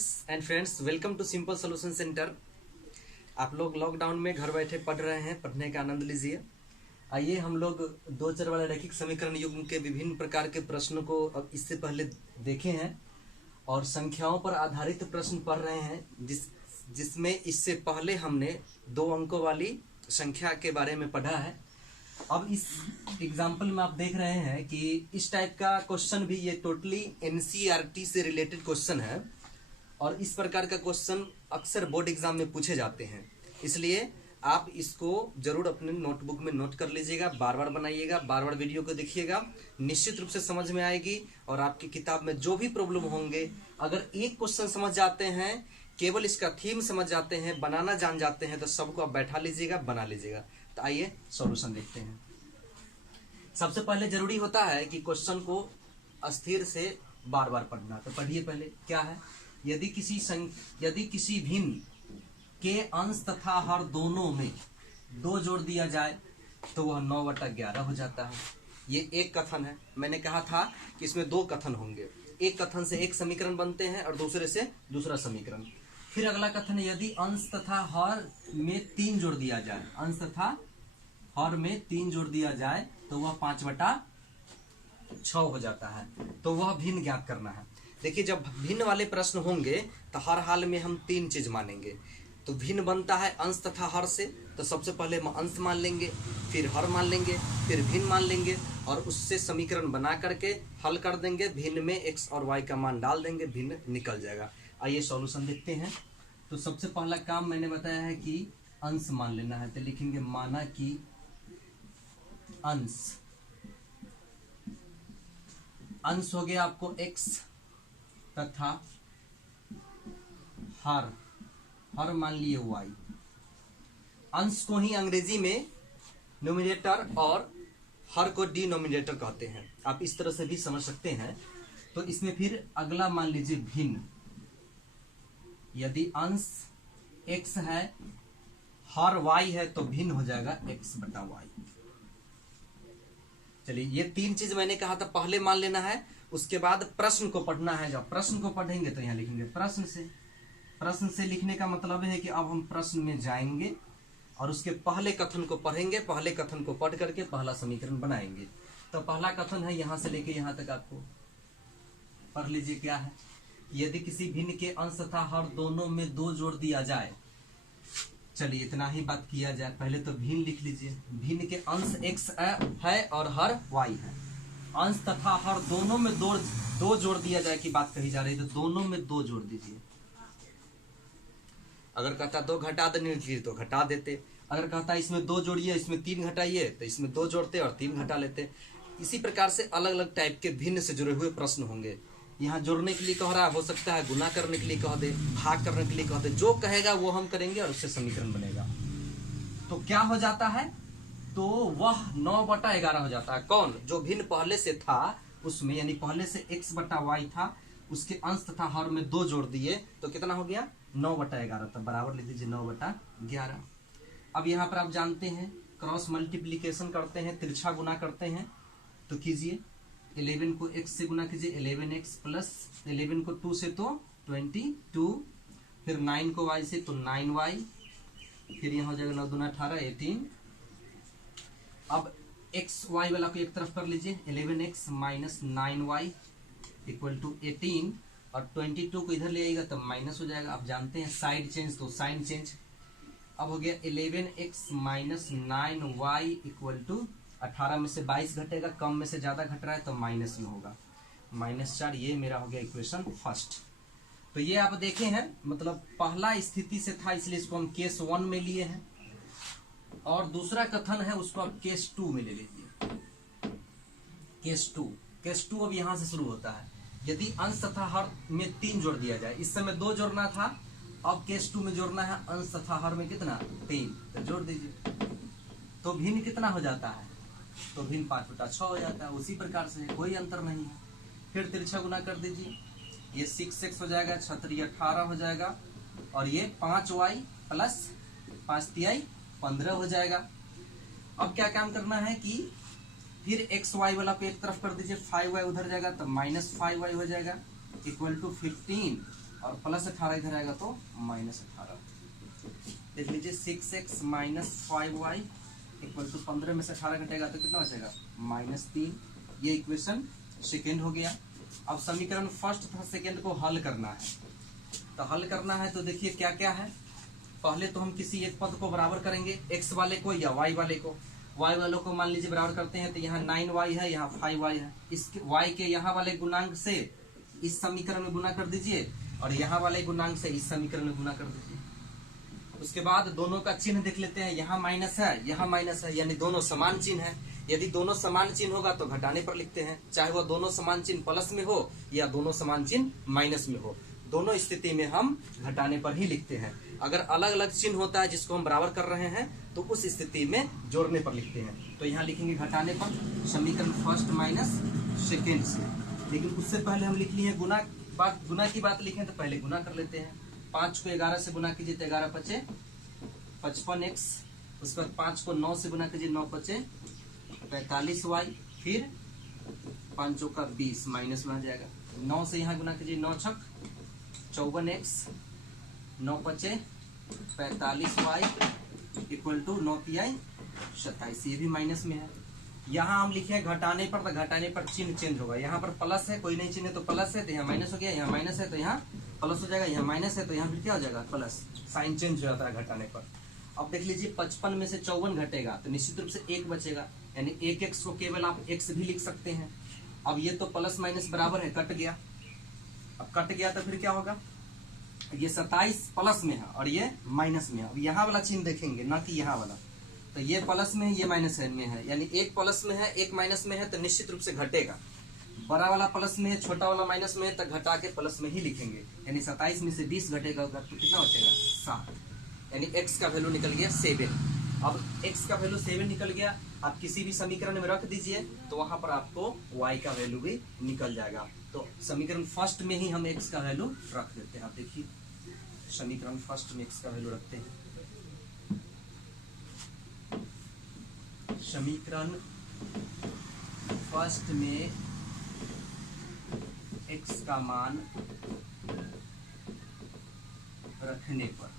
Students and friends, welcome to simple solution centre. आप लोग lockdown में घर बैठे पढ़ रहे हैं, पढ़ने का आनंद लीजिए। आइए हम लोग दो चर वाले रैखिक समीकरण युग्म के विभिन्न प्रकार के प्रश्नों को अब इससे पहले देखे हैं और संख्याओं पर आधारित प्रश्न पढ़ रहे हैं, जिसमें इससे पहले हमने 2 अंकों वाली संख्या के बारे में पढ़ा है। अब इस एग्जाम्पल में आप देख रहे हैं कि इस टाइप का क्वेश्चन भी ये टोटली एनसीईआरटी से रिलेटेड क्वेश्चन है और इस प्रकार का क्वेश्चन अक्सर बोर्ड एग्जाम में पूछे जाते हैं। इसलिए आप इसको जरूर अपने नोटबुक में नोट कर लीजिएगा, बार बार बनाइएगा, बार बार वीडियो को देखिएगा, निश्चित रूप से समझ में आएगी। और आपकी किताब में जो भी प्रॉब्लम होंगे, अगर एक क्वेश्चन समझ जाते हैं, केवल इसका थीम समझ जाते हैं, बनाना जान जाते हैं, तो सबको आप बैठा लीजिएगा, बना लीजिएगा। तो आइए सॉल्यूशन देखते हैं। सबसे पहले जरूरी होता है कि क्वेश्चन को अस्थिर से बार बार पढ़ना। तो पढ़िए पहले क्या है। यदि किसी भिन्न के अंश तथा हर दोनों में 2 जोड़ दिया जाए तो वह 9/11 हो जाता है। ये एक कथन है। मैंने कहा था कि इसमें 2 कथन होंगे। एक कथन से एक समीकरण बनते हैं और दूसरे से दूसरा समीकरण। फिर अगला कथन है, यदि अंश तथा हर में 3 जोड़ दिया जाए, अंश तथा हर में 3 जोड़ दिया जाए तो वह 5/6 हो जाता है। तो वह भिन्न ज्ञात करना है। देखिए, जब भिन्न वाले प्रश्न होंगे तो हर हाल में हम 3 चीज मानेंगे। तो भिन्न बनता है अंश तथा हर से, तो सबसे पहले हम अंश मान लेंगे, फिर हर मान लेंगे, फिर भिन्न मान लेंगे और उससे समीकरण बना करके हल कर देंगे। भिन्न में x और y का मान डाल देंगे, भिन्न निकल जाएगा। आइए सॉल्यूशन देखते हैं। तो सबसे पहला काम मैंने बताया है कि अंश मान लेना है। तो लिखेंगे माना कि अंश हो गया आपको x तथा हर मान लिए y। अंश को ही अंग्रेजी में न्यूमरेटर और हर को डिनोमिनेटर कहते हैं। आप इस तरह से भी समझ सकते हैं। तो इसमें फिर अगला मान लीजिए भिन्न। यदि अंश x है, हर y है, तो भिन्न हो जाएगा x/y। चलिए, ये 3 चीज मैंने कहा था पहले मान लेना है। उसके बाद प्रश्न को पढ़ना है। जब प्रश्न को पढ़ेंगे तो यहां लिखेंगे प्रश्न से लिखने का मतलब है कि अब हम प्रश्न में जाएंगे और उसके पहले कथन को पढ़ेंगे। पहले कथन को पढ़ करके पहला समीकरण बनाएंगे। तो पहला कथन है, यहां से लेके यहां तक आपको पढ़ लीजिए। क्या है? यदि किसी भिन्न के अंश तथा हर दोनों में 2 जोड़ दिया जाए। चलिए, इतना ही बात किया जाए। पहले तो भिन्न लिख लीजिए। भिन्न के अंश x है और हर y है। अंश तथा हर दोनों में 2 जोड़ दिया जाए की बात कही जा रही है। तो दोनों में 2 जोड़ दीजिए। अगर कहता 2 घटा देने तो घटा देते। अगर कहता इसमें 2 जोड़िए, इसमें 3 घटाइए, तो इसमें 2 जोड़ते और 3 घटा लेते। इसी प्रकार से अलग अलग टाइप के भिन्न से जुड़े हुए प्रश्न होंगे। यहाँ जोड़ने के लिए कह रहा है, हो सकता है गुना करने के लिए कह दे, भाग करने के लिए कह दे। जो कहेगा वो हम करेंगे और उससे समीकरण बनेगा। तो क्या हो जाता है? तो वह 9/11 हो जाता है। कौन? जो भिन्न पहले से था उसमें, यानी पहले से x/y था, उसके अंश तथा हर में 2 जोड़ दिए तो कितना हो गया? 9/11। तब बराबर लिख दीजिए 9/11। अब यहाँ पर आप जानते हैं क्रॉस मल्टीप्लीकेशन करते हैं, तिरछा गुना करते हैं। तो कीजिए, 11 को x से गुना कीजिए, 11x प्लस 11 को 2 से तो 22, फिर 9 को y से तो 9y, फिर यहाँ हो जाएगा 9 दूना 18, 18। अब x y वाला को एक तरफ कर लीजिए, 11x minus 9y equal to 18 और 22 को इधर ले आइएगा तब माइनस हो जाएगा। आप जानते हैं साइड चेंज तो साइन चेंज। अब हो गया 11x minus 9y equal to 18 में से 22 घटेगा, कम में से ज्यादा घट रहा है तो माइनस में होगा, -4। ये मेरा हो गया इक्वेशन फर्स्ट। तो ये आप देखे हैं, मतलब पहला स्थिति से था इसलिए इसको हम केस 1 में लिए हैं और दूसरा कथन है उसको आप केस 2 में ले लीजिए। केस 2 अब यहां से शुरू होता है। यदि अंश तथा हर में 3 जोड़ दिया जाए, इस समय 2 जोड़ना था, अब केस 2 में जोड़ना है अंश तथा हर में कितना? 3। तो जोड़ दीजिए। तो भिन्न कितना हो जाता है? तो भिन्न 5/6 हो जाता है। उसी प्रकार से कोई अंतर नहीं है। फिर तिरछा गुना कर दीजिए, ये 6x हो जाएगा, 6×3 18 हो जाएगा और ये 5y प्लस 5×3 15 हो जाएगा। अब क्या काम करना है कि फिर x y वाला पे एक तरफ कर दीजिए, 5y उधर जाएगा तब -5y हो जाएगा इक्वल टू 15 और प्लस 18 इधर आएगा तो माइनस 18। देख लीजिए 6x minus 5y equal to 15 में से 18 घटेगा तो कितना बचेगा -3। ये इक्वेशन सेकेंड हो गया। अब समीकरण फर्स्ट तथा सेकेंड को हल करना है। तो हल करना है तो देखिए क्या क्या है। पहले तो हम किसी एक पद को बराबर करेंगे, x वाले को या y वाले को। y वालों को मान लीजिए बराबर करते हैं तो यहाँ 9y है, यहाँ 5y है। इस y के यहाँ वाले गुणांक से इस समीकरण में गुना कर दीजिए और यहाँ वाले गुणांक से इस समीकरण में गुना कर दीजिए। उसके बाद दोनों का चिन्ह देख लेते हैं, यहाँ माइनस है, यहाँ माइनस है, यानी दोनों समान चिन्ह है। यदि दोनों समान चिन्ह होगा तो घटाने पर लिखते हैं, चाहे वह दोनों समान चिन्ह प्लस में हो या दोनों समान चिन्ह माइनस में हो। दोनों स्थिति में हम घटाने पर ही लिखते हैं। अगर अलग अलग चिन्ह होता है जिसको हम बराबर कर रहे हैं तो उस स्थिति में जोड़ने पर लिखते हैं। तो यहाँ लिखेंगे घटाने पर समीकरण फर्स्ट माइनस सेकेंड से। लेकिन उससे पहले हम लिख लिए गुना की बात लिखें तो पहले गुना कर लेते हैं। 5 को 11 से गुना कीजिए तो 11 पचे 55x। उसके बाद 5 को 9 से गुना कीजिए 9 पचे 45y। फिर 5 का 20 माइनस में आ जाएगा। 9 से यहाँ गुना कीजिए 9 छक 54x 9 पचे 45y इक्वल टू 9 तिहाई 27। ये भी माइनस में है। यहाँ हम लिखे घटाने पर, तो घटाने पर चिन्ह चेंज होगा। यहाँ पर प्लस है, कोई नहीं चिन्ह है तो प्लस है, तो यहाँ माइनस हो गया। यहाँ माइनस है तो यहाँ प्लस हो जाएगा। यहाँ माइनस है तो यहाँ फिर क्या हो जाएगा प्लस। साइन चेंज हो जाता है घटाने पर। अब देख लीजिए 55 में से 54 घटेगा तो निश्चित रूप से 1 बचेगा, यानी 1x को केवल आप x भी लिख सकते हैं। अब ये तो प्लस माइनस बराबर है, कट गया। अब कट गया तो फिर क्या होगा, ये 27 प्लस में है और ये माइनस में है। अब यहाँ वाला चिन्ह देखेंगे ना कि यहाँ वाला, तो ये प्लस में है, ये माइनस में है, यानी एक प्लस में है एक माइनस में है तो निश्चित रूप से घटेगा। बड़ा वाला प्लस में है, छोटा वाला माइनस में है, तो घटा के प्लस में ही लिखेंगे। यानी 27 में से 20 घटेगा तो कितना बचेगा 7, यानी x का वैल्यू निकल गया 7। अब x का वैल्यू 7 निकल गया, आप किसी भी समीकरण में रख दीजिए तो वहां पर आपको y का वैल्यू भी निकल जाएगा। तो समीकरण फर्स्ट में ही हम x का वैल्यू रख देते हैं। आप देखिए समीकरण फर्स्ट में x का वैल्यू रखते हैं। समीकरण फर्स्ट में x का मान रखने पर,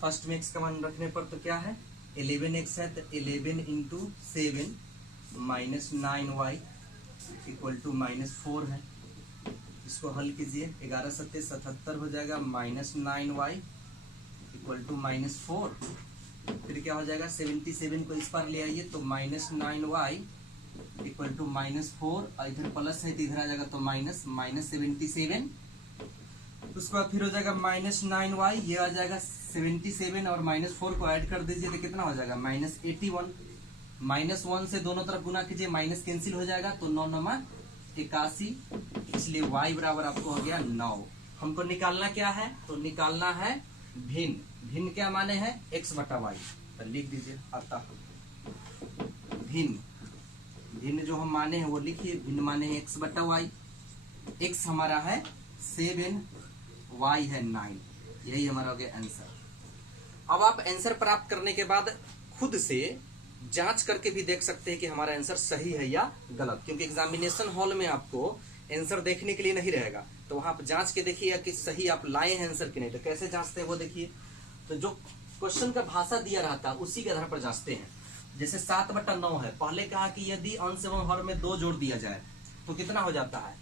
फर्स्ट में x का मान रखने पर तो क्या है 11x है तो 11 into 7 minus 9y equal to -4 है। इसको हल कीजिए, 11 सत्ते 77 हो जाएगा, माइनस 9y इक्वल टू -4। फिर क्या हो जाएगा 77 को इस पर ले आइए तो माइनस 9y इक्वल टू -4, और इधर प्लस है तो इधर आ जाएगा तो माइनस 77। उसके बाद फिर हो जाएगा -9y, ये आ जाएगा 77 और -4 को ऐड कर दीजिए तो कितना हो जाएगा -81। -1 से दोनों तरफ गुना कीजिए, माइनस कैंसिल हो जाएगा तो 9 9 81, इसलिए y बराबर आपको हो गया 9। हमको निकालना क्या है, तो निकालना है भिन्न। भिन्न क्या माने हैं x बटा y, तो लिख दीजिए अतः भिन्न। भिन्न जो हम माने हैं वो लिखिए, भिन्न माने हैं x बटा y। x हमारा है 7, y है 9, यही हमारा हो गया आंसर। अब आप आंसर प्राप्त करने के बाद खुद से जांच करके भी देख सकते हैं कि हमारा आंसर सही है या गलत, क्योंकि एग्जामिनेशन हॉल में आपको आंसर देखने के लिए नहीं रहेगा, तो वहां आप जांच के देखिए कि सही आप लाए हैं आंसर कि नहीं। तो कैसे जांचते हैं वो देखिए, तो जो क्वेश्चन का भाषा दिया रहता है उसी के आधार पर जांचते हैं। जैसे 7/9 है, पहले कहा कि यदि अंश एवं हर में 2 जोड़ दिया जाए तो कितना हो जाता है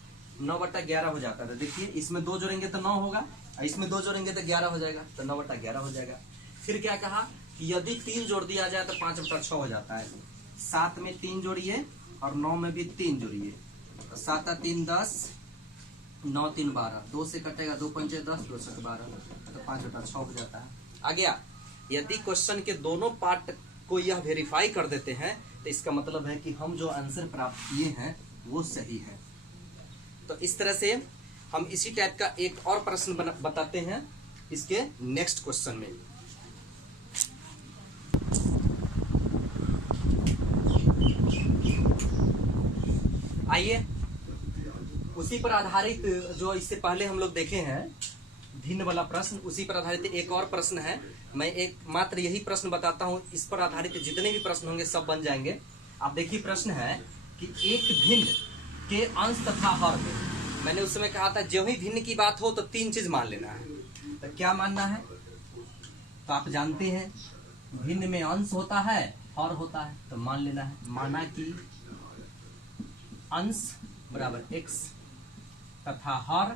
9/11 हो जाता है। तो देखिए इसमें 2 जोड़ेंगे तो 9 होगा, इसमें 2 जोड़ेंगे तो 11 हो जाएगा, तो 9/11 हो जाएगा। फिर क्या कहा कि यदि 3 जोड़ दिया जाए तो 5/6 हो जाता है। 7 में 3 जोड़िए और 9 में भी 3 जोड़िए, तो 7 और 3 10, 9 3 12, 2 से कटेगा 2 पंचे 10, 2 से 12, तो 5/6 हो जाता है। आ गया। यदि क्वेश्चन के दोनों पार्ट को यह वेरीफाई कर देते हैं तो इसका मतलब है कि हम जो आंसर प्राप्त किए हैं वो सही है। तो इस तरह से हम इसी टाइप का एक और प्रश्न बताते हैं इसके नेक्स्ट क्वेश्चन में। आइए उसी पर आधारित जो इससे पहले हम लोग देखे हैं भिन्न वाला प्रश्न, उसी पर आधारित एक और प्रश्न है। मैं एक मात्र यही प्रश्न बताता हूं, इस पर आधारित जितने भी प्रश्न होंगे सब बन जाएंगे। आप देखिए प्रश्न है कि एक भिन्न के अंश तथा हर में, मैंने उस समय कहा था जो ही भिन्न की बात हो तो तीन चीज मान लेना है। तो क्या मानना है? तो आप जानते हैं भिन्न में अंश होता है, हर होता है, तो मान लेना है, माना कि अंश बराबर x तथा हर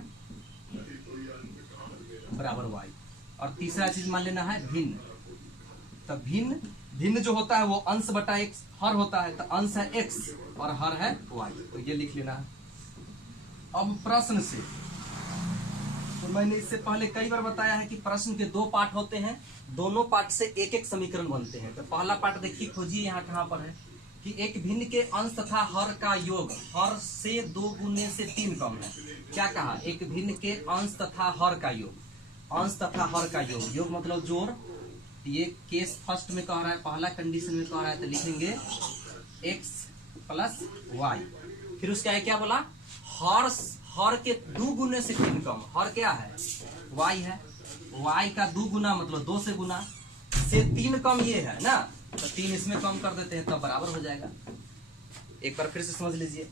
बराबर y। और तीसरा चीज मान लेना है भिन्न। तो भिन्न भिन्न जो होता है वो अंश बटा x हर होता है, तो अंश है x और हर है y, तो ये लिख लेना है। अब प्रश्न से, तो मैंने इससे पहले कई बार बताया है कि प्रश्न के दो पार्ट होते हैं, दोनों पार्ट से एक एक समीकरण बनते हैं। तो पहला पार्ट देखिए, खोजिए यहाँ कहाँ पर है कि एक भिन्न के अंश तथा हर का योग हर से 2 गुने से 3 कम है। क्या कहा? एक भिन्न के अंश तथा हर का योग, अंश तथा हर का योग, योग मतलब जोड़। ये केस फर्स्ट में कह रहा है, पहला कंडीशन में कह रहा है, तो लिखेंगे x प्लस वाई। फिर उसका क्या बोला? हर के 2 गुने से 3 कम। हर क्या है? y है, y का 2 गुना मतलब 2 से गुना, से 3 कम ये है ना, तो 3 इसमें कम कर देते हैं, तब बराबर हो जाएगा। एक बार फिर से समझ लीजिए,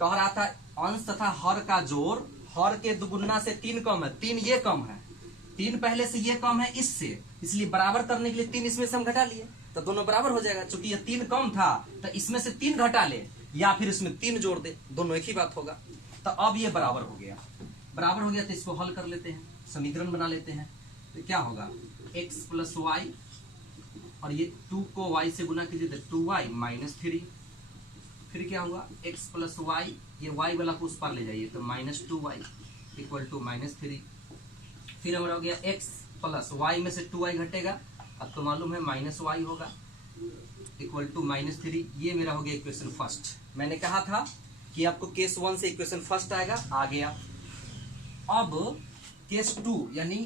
कह रहा था अंश तथा हर का जोड़ हर के 2 गुना से 3 कम है, 3 ये कम है, 3 पहले से ये कम है इससे, इसलिए बराबर करने के लिए 3 इसमें से हम घटा लिए, तो दोनों बराबर हो जाएगा। चूंकि ये 3 कम था तो इसमें से 3 घटा ले या फिर इसमें 3 जोड़ दे, दोनों एक ही बात होगा। तो अब ये बराबर हो गया, बराबर हो गया तो इसको हल कर लेते हैं, समीकरण बना लेते हैं। तो क्या होगा? x प्लस वाई, और ये 2 को y से गुना कीजिए तो 2y माइनस 3। फिर क्या हुआ? x प्लस वाई, ये y वाला को उस पर ले जाइए तो minus 2y equal to minus 3। फिर हमारा हो गया x प्लस वाई में से 2y घटेगा, अब तो मालूम है माइनस y होगा, इक्वल टू माइनस 3। ये मेरा हो गया इक्वेशन फर्स्ट। मैंने कहा था कि आपको केस 1 से इक्वेशन फर्स्ट आएगा, आ गया। अब केस 2 यानी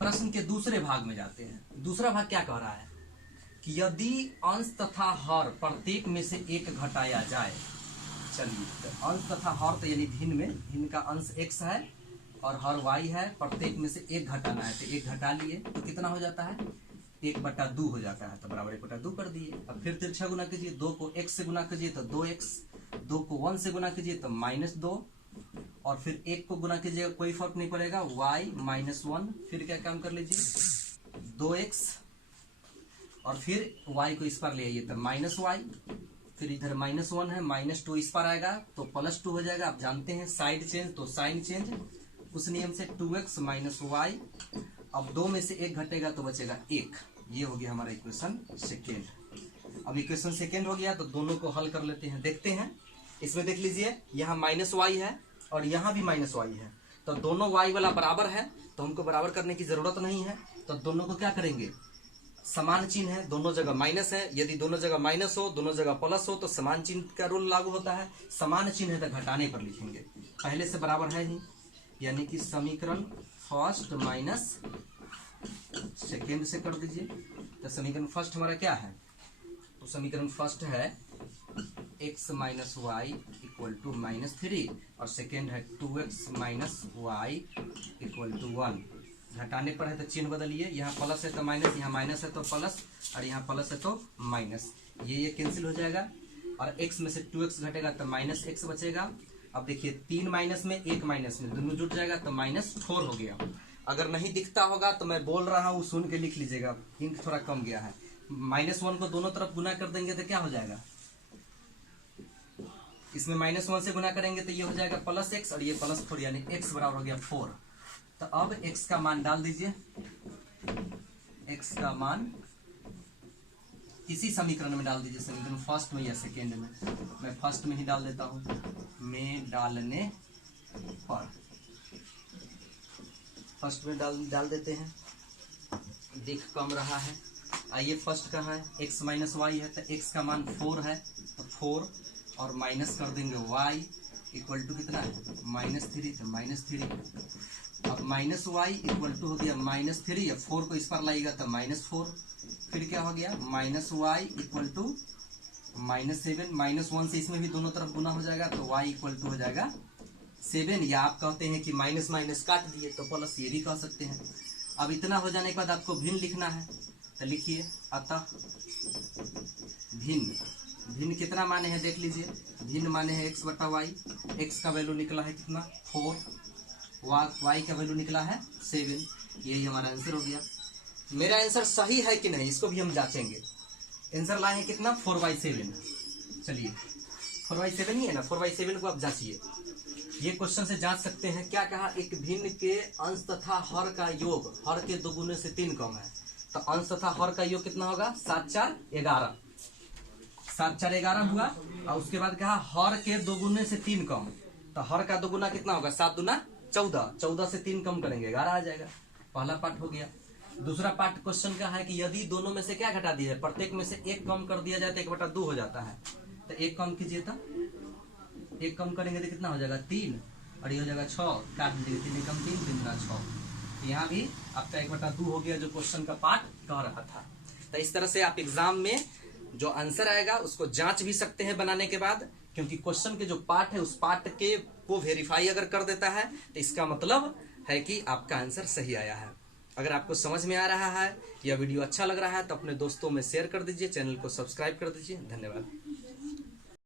प्रश्न के दूसरे भाग में जाते हैं। दूसरा भाग क्या कह रहा है कि यदि अंश तथा हर प्रत्येक में से एक घटाया जाए। चलिए, तो अंश तथा हर तो यानी भिन्न का अंश x है और हर y है, प्रत्येक में से एक घटाना है, तो एक घटा लिए तो कितना हो जाता है? 1/2 हो जाता है, तो बराबर 1/2 कर दिए। अब फिर तिरछा गुना कीजिए, 2 को x से गुना कीजिए तो 2x, 2 को 1 से गुना कीजिए तो -2, और फिर 1 को गुना कीजिएगा कोई फर्क नहीं पड़ेगा, y -1। फिर क्या काम कर लीजिए, 2x, और फिर y को इस पर ले आइए तो -y, फिर इधर -1 है, -2 इस पर आएगा तो +2 हो जाएगा। आप जानते हैं साइड चेंज तो साइन चेंज, उस नियम से 2x -y। अब 2 में से 1 घटेगा तो बचेगा 1। ये हो गया हमारा इक्वेशन सेकेंड। अब इक्वेशन सेकेंड हो गया तो दोनों को हल कर लेते हैं, देखते हैं। इसमें देख लीजिए, यहाँ -y है और यहाँ भी -y है, तो दोनों y वाला बराबर है, तो हमको बराबर करने की जरूरत नहीं है। तो दोनों को क्या करेंगे? समान चिन्ह है, दोनों जगह माइनस है, यदि दोनों जगह माइनस हो दोनों जगह प्लस हो तो समान चिन्ह का रूल लागू होता है। समान चिन्ह है तो घटाने पर लिखेंगे, पहले से बराबर है ही, यानी कि समीकरण फर्स्ट माइनस सेकेंड से कर दीजिए। तो समीकरण फर्स्ट हमारा क्या है? तो समीकरण फर्स्ट है x minus y equal to -3, और सेकेंड है 2x minus y equal to 1। घटाने पर है तो चिन्ह बदलिए, यहाँ प्लस है तो माइनस, यहाँ माइनस है तो प्लस, और यहाँ प्लस है तो माइनस, ये कैंसिल हो जाएगा। और x में से 2x घटेगा तो -x बचेगा। अब देखिए 3 माइनस में 1 माइनस में दोनों जुट जाएगा तो -4 हो गया। अगर नहीं दिखता होगा तो मैं बोल रहा हूँ सुन के लिख लीजिएगा, इंक थोड़ा कम गया है। -1 को दोनों तरफ गुना कर देंगे तो क्या हो जाएगा? इसमें -1 से गुना करेंगे तो ये हो जाएगा +x, और ये +4 यानी x बराबर हो गया 4। तो अब x का मान डाल दीजिए, x का मान इसी समीकरण में डाल दीजिए, समीकरण फर्स्ट में या सेकेंड में। मैं फर्स्ट में ही डाल देता हूं, में डालने पर फर्स्ट में डाल देते हैं, दिख कम रहा है। आइए फर्स्ट कहाँ है? x माइनस वाई है, तो x का मान 4 है, तो 4 और माइनस कर देंगे y इक्वल टू कितना है? -3, तो -3। अब -y इक्वल टू हो गया -3, या 4 को इस पर लाइएगा तो -4। फिर क्या हो गया? -y इक्वल टू -7, -1 से इसमें भी दोनों तरफ गुना हो जाएगा तो y इक्वल टू हो जाएगा 7, या आप कहते हैं कि माइनस माइनस काट दिए तो प्लस, ये भी कह सकते हैं। अब इतना हो जाने के बाद आपको भिन्न लिखना है, तो लिखिए अतः भिन्न, भिन्न कितना माने हैं देख लीजिए, भिन्न माने हैं x बटा वाई। x का वैल्यू निकला है कितना 4, y का वैल्यू निकला है 7। यही हमारा आंसर हो गया। मेरा आंसर सही है कि नहीं इसको भी हम जांचेंगे। आंसर लाए हैं कितना 4/7। चलिए 4/7 ही है ना, 4/7 को आप जांचिए। ये क्वेश्चन से जांच सकते हैं। क्या कहा, एक भिन्न के अंश तथा हर का योग हर के 2 गुने से 3 कम है। तो अंश तथा हर का योग कितना होगा 7 4 11। 7 4 11 हुआ। और उसके बाद कहा हर के 2 गुने से 3 कम। तो हर का 2 गुना कितना होगा 7 दूना 14। 14 से 3 कम करेंगे 11 आ जाएगा। पहला पार्ट हो गया। दूसरा पार्ट क्वेश्चन का है कि यदि दोनों में से क्या घटा दिया है, प्रत्येक में से 1 कम कर दिया जाए तो 1/2 हो जाता है। तो 1 कम कीजिए, तो 1 कम करेंगे तो कितना हो जाएगा 3 और ये हो जाएगा 6। काट दीजिए, 3 कम 3 3 गुना 6। यहाँ भी आपका 1/2 हो गया जो क्वेश्चन का पार्ट कह रहा था। तो इस तरह से आप एग्जाम में जो आंसर आएगा उसको जांच भी सकते हैं बनाने के बाद, क्योंकि क्वेश्चन के जो पार्ट है उस पार्ट के को वेरीफाई अगर कर देता है तो इसका मतलब है कि आपका आंसर सही आया है। अगर आपको समझ में आ रहा है या वीडियो अच्छा लग रहा है तो अपने दोस्तों में शेयर कर दीजिए, चैनल को सब्सक्राइब कर दीजिए। धन्यवाद।